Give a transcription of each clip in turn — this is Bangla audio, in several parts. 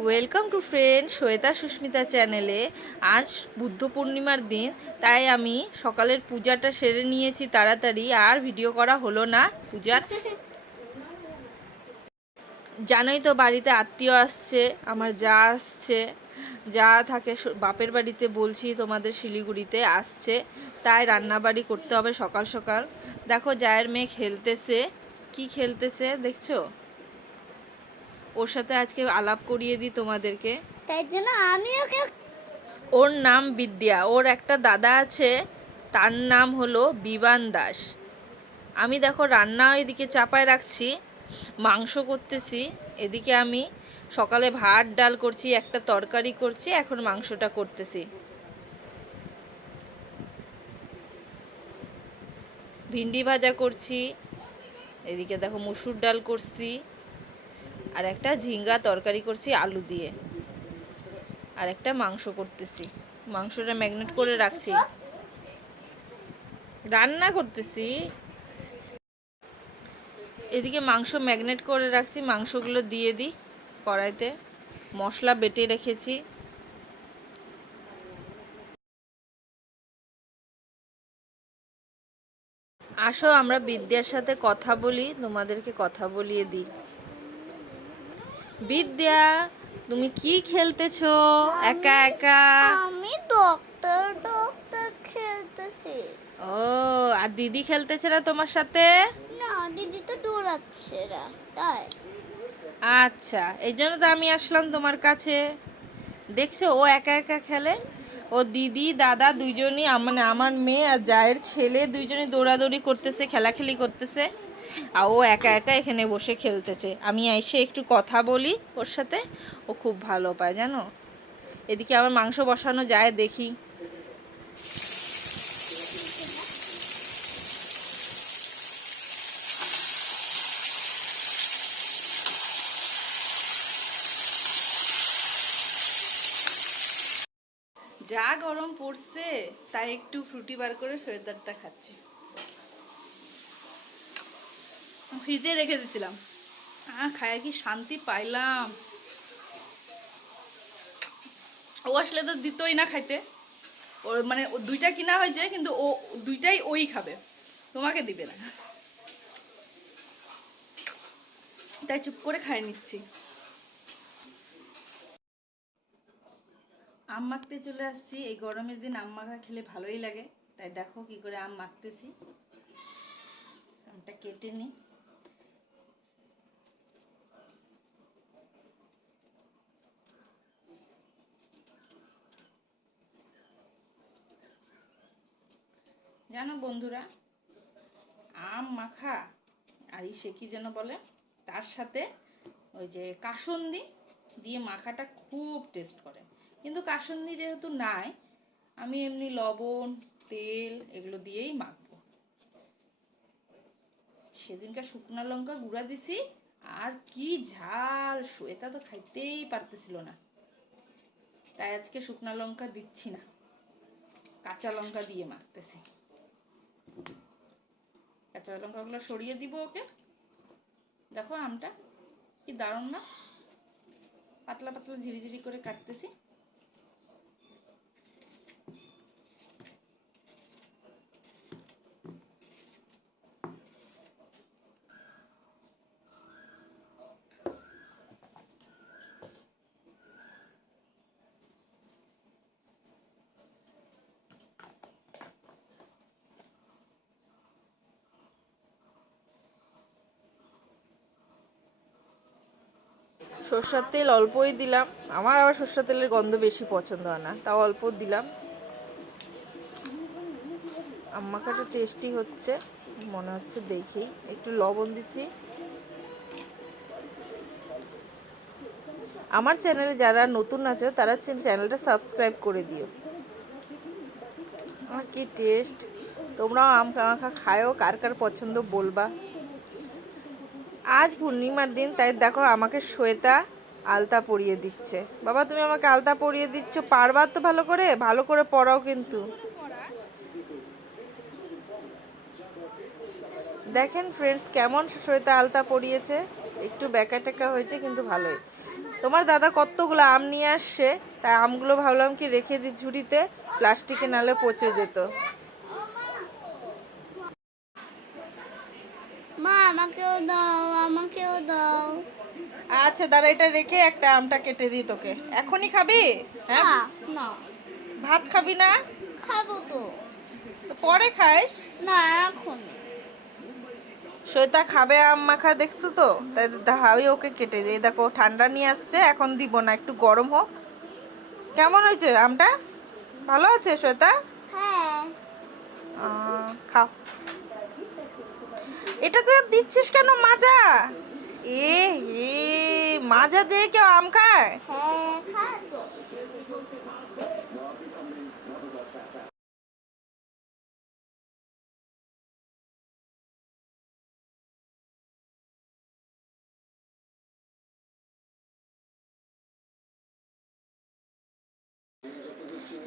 Welcome to friend Shweta Sushmita চ্যানেলে। আজ বুদ্ধ পূর্ণিমার দিন, তাই আমি সকালের পূজাটা সেরে নিয়েছি তাড়াতাড়ি, আর ভিডিও করা হলো না পূজার। জানোই তো বাড়িতে আত্মীয় আসছে, আমার যা আসছে, যা থাকে বাপের বাড়িতে, বলছি তোমাদের শিলিগুড়িতে আসছে, তাই রান্নাবাড়ি করতে হবে সকাল সকাল। দেখো জায়ের মেয়ে খেলতেছে, কি খেলতেছে দেখছো? ওর সাথে আজকে আলাপ করিয়ে দিই তোমাদেরকে, তাই জন্য আমি ওকে। ওর নাম বিদ্যা। ওর একটা দাদা আছে, তার নাম হলো বিবান দাস। আমি দেখো রান্না এদিকে চাপায় রাখছি, মাংস করতেছি। এদিকে আমি সকালে ভাত ডাল করছি, একটা তরকারি করছি, এখন মাংসটা করতেছি। ভিন্ডি ভাজা করছি, এদিকে দেখো মুসুর ডাল করছি, আর একটা ঝিঙ্গা তরকারি করছি আলু দিয়ে, আর একটা মাংস করতেছি। মাংসটা ম্যাগনেট করে রাখছি, রান্না করতেছি। এদিকে মাংস ম্যাগনেট করে রাখছি, মাংসগুলো দিয়ে দিই কড়াইতে। মশলা বেটে রেখেছি। আসো আমরা বিদ্যার সাথে কথা বলি, তোমাদেরকে কথা বলিয়ে দিই। বিদ্যা, তুমি কি খেলতেছো একা একা? আমি ডক্টর ডক্টর খেলতেছি। ও, আর দিদি খেলতেছে না তোমার সাথে? না, দিদি তো দৌড়াচ্ছে রাস্তায়। আচ্ছা, এই জন্য তো আমি আসলাম তোমার কাছে। দেখছো ও একা একা খেলে, ও দিদি দাদা দুইজনই, মানে আমার মেয়ে আর জায়ের ছেলে দুইজনই দৌড়াদৌড়ি করতেছে, খেলাখেলি করতেছে, আর ও একা একা এখানে বসে খেলতেছে। আমি এসে একটু কথা বলি ওর সাথে, ও খুব ভালো পায় জানো। এদিকে আমার মাংস বসানো যায়, দেখি। যা গরম পড়ছে, তাই একটু ফ্রুটি বার করে সোয়েটারটা খাচ্ছি। ফ্রিজে রেখে দিয়েছিলাম, খায় কি শান্তি পাইলাম। ও আসলে তো দিতই না খাইতে, ওর মানে ও দুইটা কিনা হয়েছে, কিন্তু ও দুইটাই ওই খাবে, তোমাকে দিবে না, তাই চুপ করে খাই নিচ্ছি। আম মাখতে চলে আসছি। এই গরমের দিন আম মাখা খেলে ভালোই লাগে, তাই দেখো কি করে আম মাখতেছি। আমটা কেটে নিই। জানো বন্ধুরা, আম মাখা আর সে কি যেন বলে, তার সাথে ওই যে কাসুন্দি দিয়ে মাখাটা খুব টেস্ট করে। কিন্তু কাসুন্দি যেহেতু নাই, আমি এমনি লবণ তেল এগুলো দিয়েই মাখবো। সেদিনকার শুকনো লঙ্কা গুঁড়া দিছি, আর কি ঝাল, শ্বেতা তো খাইতেই পারতেছিল না, তাই আজকে শুকনো লঙ্কা দিচ্ছি না, কাঁচা লঙ্কা দিয়ে মাখতেছি। কাঁচা লঙ্কাগুলো সরিয়ে দিব ওকে। দেখো আমটা কি দারুণ না, পাতলা পাতলা ঝিরিঝিরি করে কাটতেছি। সর্ষের তেল অল্পই দিলাম, আমার আবার সর্ষের তেলের গন্ধ বেশি পছন্দ হয় না, তাও অল্প দিলাম। আম্মাকাটা টেস্টি হচ্ছে মনে হচ্ছে, দেখি একটু লবণ দিচ্ছি। আমার চ্যানেলে যারা নতুন আছো তারা চ্যানেলটা সাবস্ক্রাইব করে দিও। আমার কি টেস্ট, তোমরাও আম মাখা খায়ও, কার কার পছন্দ বলবা। আজ পূর্ণিমার দিন, তাই দেখো আমাকে শ্বেতা আলতা পরিয়ে দিচ্ছে। বাবা তুমি আমাকে আলতা পরিয়ে দিচ্ছ, পারবা তো ভালো করে, ভালো করে পরাও কিন্তু। দেখেন ফ্রেন্ডস কেমন শ্বেতা আলতা পরিয়েছে, একটু ব্যাকা টেকা হয়েছে কিন্তু ভালোই। তোমার দাদা কতগুলো আম নিয়ে আসছে, তাই আমগুলো ভাবলাম কি রেখে দিই ঝুড়িতে, প্লাস্টিকে নালে পচে যেত। মা আমাকেও দাও, আমাকেও দাও। আচ্ছা দাঁড়া, এটা রেখে একটা আমটা কেটে দিই তোকে। এখনই খাবি? হ্যাঁ, না না, ভাত খাবি না? খাবো তো। তো পরে খাইস। না এখন। শ্বেতা খাবে আম মাখা, দেখছো তো, তাই ভাবি ওকে কেটে দিই। দেখো ঠান্ডা নিয়ে আসছে, এখন দিব না, একটু গরম হোক। কেমন হয়েছে আমটা? ভালো আছে শ্বেতা? হ্যাঁ। খাও। এটা তুই দিচ্ছিস কেন মাজা? এ হে, মাজা দিয়ে কেউ আম খায়? হ্যাঁ খাবো।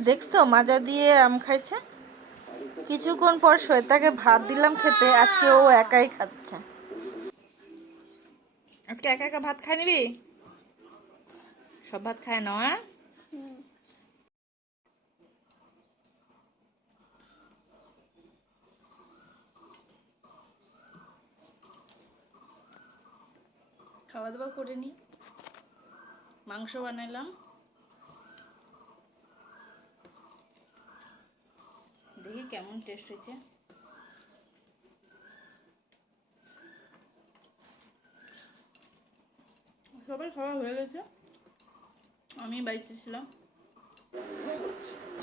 দেখছো মাজা দিয়ে আম খাইছে। কিছুক্ষণ পর শ্বেতাকে ভাত দিলাম খেতে, আজকে ও একাই খাচ্ছে। আজকে একা একা ভাত খাই নিবি? সব ভাত খায় না, হ্যাঁ? হুম। খাওয়া দাওয়া করে নি, মাংস বানাইলাম, দেখি কেমন টেস্ট হয়েছে। সবাই খাওয়া হয়ে গেছে, আমি বাড়িতে ছিলাম।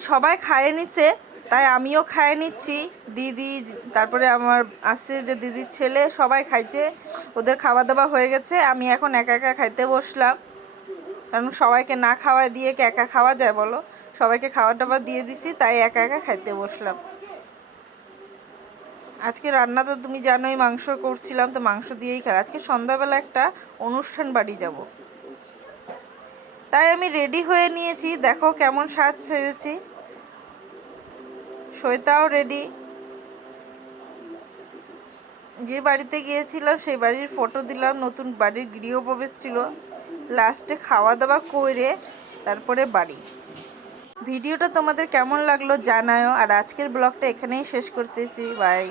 সবাই খাইয়ে নিচ্ছে, তাই আমিও খাইয়ে নিচ্ছি। দিদি, তারপরে আমার আছে যে দিদির ছেলে, সবাই খাইছে। ওদের খাওয়া দাওয়া হয়ে গেছে, আমি এখন একা একা খাইতে বসলাম। কারণ সবাইকে না খাওয়া দিয়ে কি একা খাওয়া যায় বলো? সবাইকে খাওয়া দাওয়া দিয়ে দিছি, তাই একা একা খাইতে বসলাম। আজকে রান্না তো তুমি জানোই, মাংস করছিলাম, তো মাংস দিয়েই খাই। আজকে সন্ধ্যাবেলা একটা অনুষ্ঠান বাড়ি যাব, তাই আমি রেডি হয়ে নিয়েছি। দেখো কেমন সাজ সেজেছি। শ্বেতাও রেডি। যে বাড়িতে গিয়েছিলাম সেই বাড়ির ফটো দিলাম, নতুন বাড়ির গৃহপ্রবেশ ছিল। লাস্টে খাওয়া দাওয়া করে তারপরে বাড়ি। ভিডিওটা তোমাদের কেমন লাগলো জানাও, আর আজকের ব্লগটা এখানেই শেষ করতেছি। বাই।